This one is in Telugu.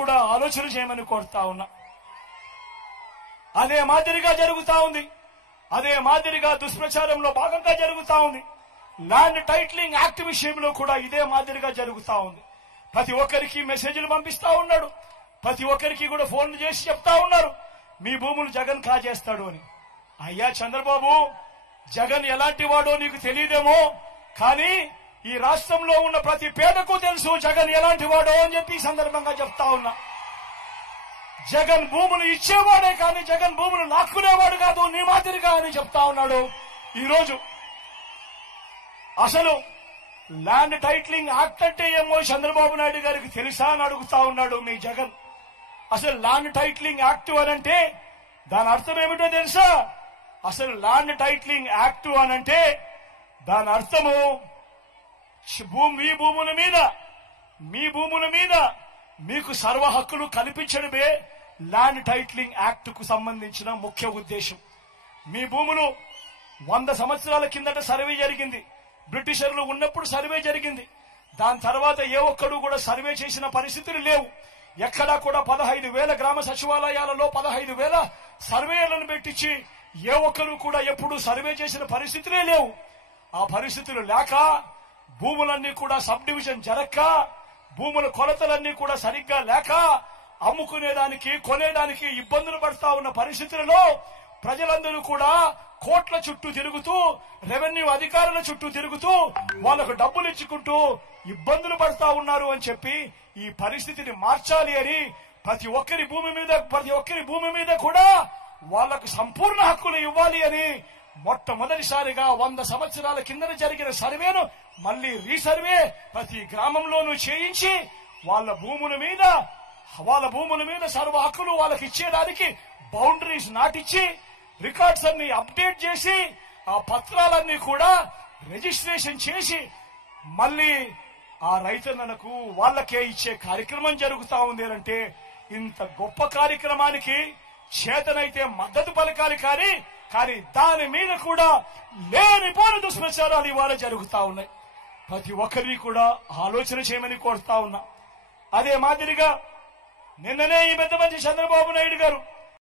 కూడా ఆలోచన చేయమని కోరుతా ఉన్నా. అదే మాదిరిగా జరుగుతా ఉంది. అదే మాదిరిగా దుష్ప్రచారంలో భాగంగా జరుగుతా ఉంది. ల్యాండ్ టైటిలింగ్ యాక్ట్ విషయంలో కూడా ఇదే మాదిరిగా జరుగుతా ఉంది. ప్రతి ఒక్కరికి మెసేజ్లు పంపిస్తా ఉన్నాడు. ప్రతి ఒక్కరికి కూడా ఫోన్లు చేసి చెప్తా ఉన్నారు, మీ భూములు జగన్ కాజేస్తాడు అని. అయ్యా చంద్రబాబు, జగన్ ఎలాంటి వాడో నీకు తెలియదేమో, కానీ ఈ రాష్ట్రంలో ఉన్న ప్రతి పేదకు తెలుసు జగన్ ఎలాంటి వాడో అని చెప్పి ఈ సందర్భంగా చెప్తా ఉన్నా. జగన్ భూములు ఇచ్చేవాడే కానీ జగన్ భూములు లాక్కునేవాడు కాదు నీ మాదిరిగా అని చెప్తా ఉన్నాడు. ఈరోజు అసలు ల్యాండ్ టైటిలింగ్ యాక్ట్ అంటే ఏమో చంద్రబాబు నాయుడు గారికి తెలుసా అని అడుగుతా ఉన్నాడు మీ జగన్. అసలు ల్యాండ్ టైటిలింగ్ యాక్ట్ అనంటే దాని అర్థం ఏమిటో తెలుసా? అసలు ల్యాండ్ టైటిలింగ్ యాక్ట్ అనంటే దాని అర్థము మీ భూముల మీద మీకు సర్వ హక్కులు కల్పించడమే ల్యాండ్ టైటిలింగ్ యాక్ట్ కు సంబంధించిన ముఖ్య ఉద్దేశం. మీ భూములు 100 సంవత్సరాల కిందట సర్వే జరిగింది. బ్రిటిషర్లు ఉన్నప్పుడు సర్వే జరిగింది. దాని తర్వాత ఏ ఒక్కడు కూడా సర్వే చేసిన పరిస్థితులు లేవు. ఎక్కడా కూడా 15,000 గ్రామ సచివాలయాలలో 15,000 సర్వేలను పెట్టించి ఏ ఒక్కరు కూడా ఎప్పుడు సర్వే చేసిన పరిస్థితులే లేవు. ఆ పరిస్థితులు లేక భూములన్నీ కూడా సబ్ డివిజన్ జరక్క, భూముల కొలతలన్నీ కూడా సరిగ్గా లేక అమ్ముకునేదానికి కొనేదానికి ఇబ్బందులు పడతా ఉన్న పరిస్థితులలో ప్రజలందరూ కూడా కోట్ల చుట్టూ తిరుగుతూ, రెవెన్యూ అధికారుల చుట్టూ తిరుగుతూ వాళ్లకు డబ్బులు ఇచ్చుకుంటూ ఇబ్బందులు పడతా ఉన్నారు అని చెప్పి ఈ పరిస్థితిని మార్చాలి అని ప్రతి ఒక్కరి భూమి మీద కూడా వాళ్లకు సంపూర్ణ హక్కులు ఇవ్వాలి అని మొట్టమొదటిసారిగా 100 సంవత్సరాల కింద జరిగిన సర్వేను మళ్లీ రీసర్వే ప్రతి గ్రామంలోనూ చేయించి వాళ్ళ భూముల మీద సర్వ హక్కులు వాళ్ళకి ఇచ్చేదానికి బౌండరీస్ నాటిచ్చి రికార్డ్స్ అన్ని అప్డేట్ చేసి ఆ పత్రాలన్నీ కూడా రిజిస్ట్రేషన్ చేసి మళ్లీ ఆ రైతన్నలకు వాళ్ళకే ఇచ్చే కార్యక్రమం జరుగుతా ఉంది అంటే ఇంత గొప్ప కార్యక్రమానికి చేతనైతే మద్దతు పలకాలి కానీ దాని మీద కూడా లేనిపోని దుష్ప్రచారాలు ఇవాళ జరుగుతా ఉన్నాయి. ప్రతి ఒక్కరిని కూడా ఆలోచన చేయమని కోరుతా ఉన్నా. అదే మాదిరిగా నిన్ననే ఈ పెద్ద మంచి చంద్రబాబు నాయుడు గారు